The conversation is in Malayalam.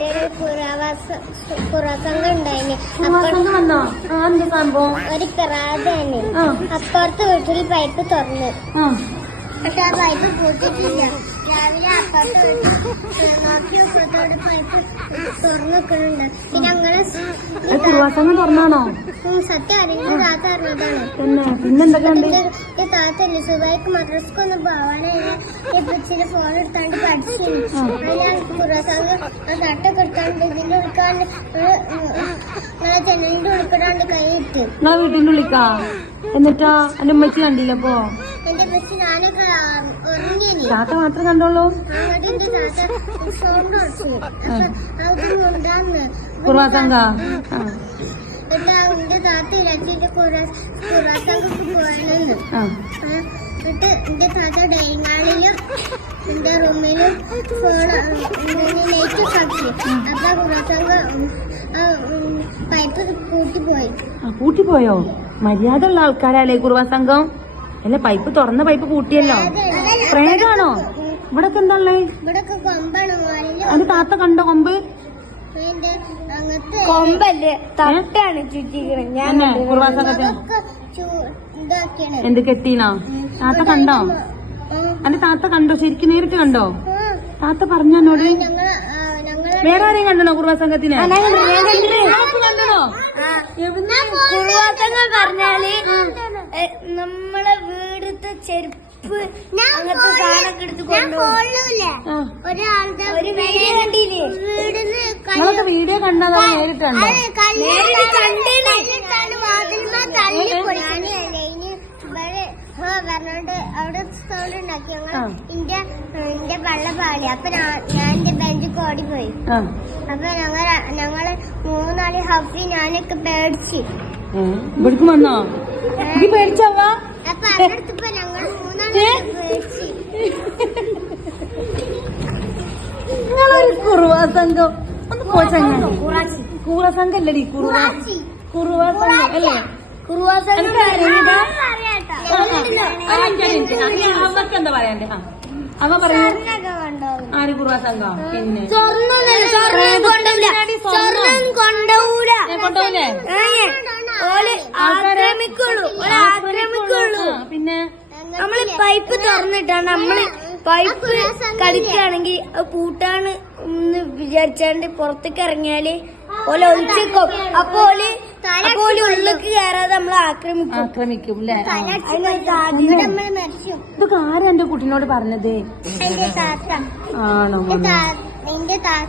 മറ്റേ കുറസംഘം ഉണ്ടായിന്. ഒരു കിറാതാണ്. അപ്പുറത്ത് വീട്ടിൽ പൈപ്പ് തുറന്നു. പക്ഷെ ആ പൈപ്പ് പൂട്ടിട്ടില്ല. രാവിലെ അപ്പുറത്ത് നോക്കി അപ്പുറത്തോട് പൈപ്പ് തുറന്നു വെക്കുന്നുണ്ട്. പിന്നെ അങ്ങനെ സത്യം അതിന്റെ താത്ത അറിഞ്ഞിട്ടാണ്. താത്തല്ലേ സുബൈക്ക് മദ്രസക്കൊന്നും പോവാനായിട്ട് ചില ഫോൺ എടുത്താണ്ട് പഠിച്ചു. അതിനാ കുറസംഘം തട്ടൊക്കെ എടുത്താണ്ട് ഇതിന്റെ ഉൾക്കാണ്ട് ജനലിന്റെ ഉൾക്കിടാണ്ട് കൈ ഇട്ട് വീട്ടിന്റെ ഉള്ളിക്കാ. എന്നിട്ടാ എന്റെ ഉമ്മച്ചി കണ്ടില്ലപ്പോ? എന്റെ ബസ് ഞാനൊക്കെ ഉറങ്ങിനി. താത്ത മാത്രം കണ്ടോളൂ. അതിന്റെ താത്ത സൗണ്ട് അടിച്ചു. അത് മുണ്ടാന്ന് കുറവാസംഘ എന്നിട്ട് എന്റെ താത്ത ഇരച്ചിന്റെ കുറസംഘക്ക് പോവാനെന്ന്. എന്നിട്ട് എന്റെ താത്ത ഡൈനിങ് ഹാളിലും എന്റെ റൂമിലും ഫോൺ ലൈറ്റ് കത്തി. അപ്പൊ കുറസംഘം പൈപ്പ് കൂട്ടിപ്പോയി. കൂട്ടിപ്പോയോ? മര്യാദ ഉള്ള ആൾക്കാരല്ലേ കുറുവാ സംഘം? അല്ല, പൈപ്പ് തുറന്ന പൈപ്പ് കൂട്ടിയല്ലോ. പ്രേതാണോ? ഇവിടൊക്കെ എന്താള്ളേ? ഇവിടൊക്കെ കൊമ്പാണ്. അത് താത്ത കണ്ടോ കൊമ്പ്? കൊമ്പല്ലേ, തട്ടാണ് ചുറ്റിക്കണ. കുറുവാ സംഘത്തിന് എന്ത് കെട്ടീനോ? താത്ത കണ്ടോ? അന്റെ താത്ത കണ്ടോ? ശരിക്കും നേരിട്ട് കണ്ടോ? താത്ത പറഞ്ഞോട് വേറെ ആരെയും കണ്ടോ കുറുവാ സംഘത്തിന്? കണ്ടോ? കുറുവാസംഘം പറഞ്ഞാല് നമ്മളെ വീടത്തെ ചെരുപ്പ് അങ്ങനത്തെ സാധനമൊക്കെ എടുത്ത് കൊണ്ടുപോകും. ഒരാളുടെ ഒരു വീഡിയോ കണ്ടില്ലേ? വീടിന് വീഡിയോ കണ്ടോ? നേരിട്ടുണ്ടോ? പറഞ്ഞോണ്ട് അവിടെ സൗണ്ട് ഉണ്ടാക്കി. എന്റെ വെള്ളം പാടി. അപ്പൊ ഞാൻ എന്റെ ബെഞ്ചിക്ക് ഓടിപ്പോയി. അപ്പൊ ഞങ്ങള് മൂന്നാല് ഹഫി ഞാനൊക്കെ പേടിച്ച്. ഇവിടേക്ക് വന്നോ? പേടിച്ചവ? അപ്പൊ അടുത്തപ്പോ ഞങ്ങള് മൂന്നാല് പേടിച്ച്. നിങ്ങളൊരു കുറുവാ സംഘം ഒന്ന് പോച്ചങ്ങ. കുറുവാ സംഘം അല്ലടി, കുറുവാ സംഘം അല്ലേ? അവർക്ക് എന്താ പറയാണ്ട്? അവ പറയാ ആര് കുറുവാ സംഘം? പിന്നെ കൊണ്ടുപോലേ പിന്നെ നമ്മള് പൈപ്പ് തുറന്നിട്ടാണ് നമ്മള് പൈപ്പ് കളിക്കുകയാണെങ്കിൽ പൂട്ടാണ് എന്ന് വിചാരിച്ചാണ്ട് പുറത്തേക്ക് ഇറങ്ങിയാല് ഓല ഒളിച്ചേക്കും. അപ്പൊ ഉള്ളിലേക്ക് കയറാതെ നമ്മളെ ആക്രമിക്കും അല്ലേ? ഇതൊക്കെ ആരാ എന്റെ കുട്ടീനോട് പറഞ്ഞത്? എന്റെ താത്ത. ആണോ? എന്റെ താത്ത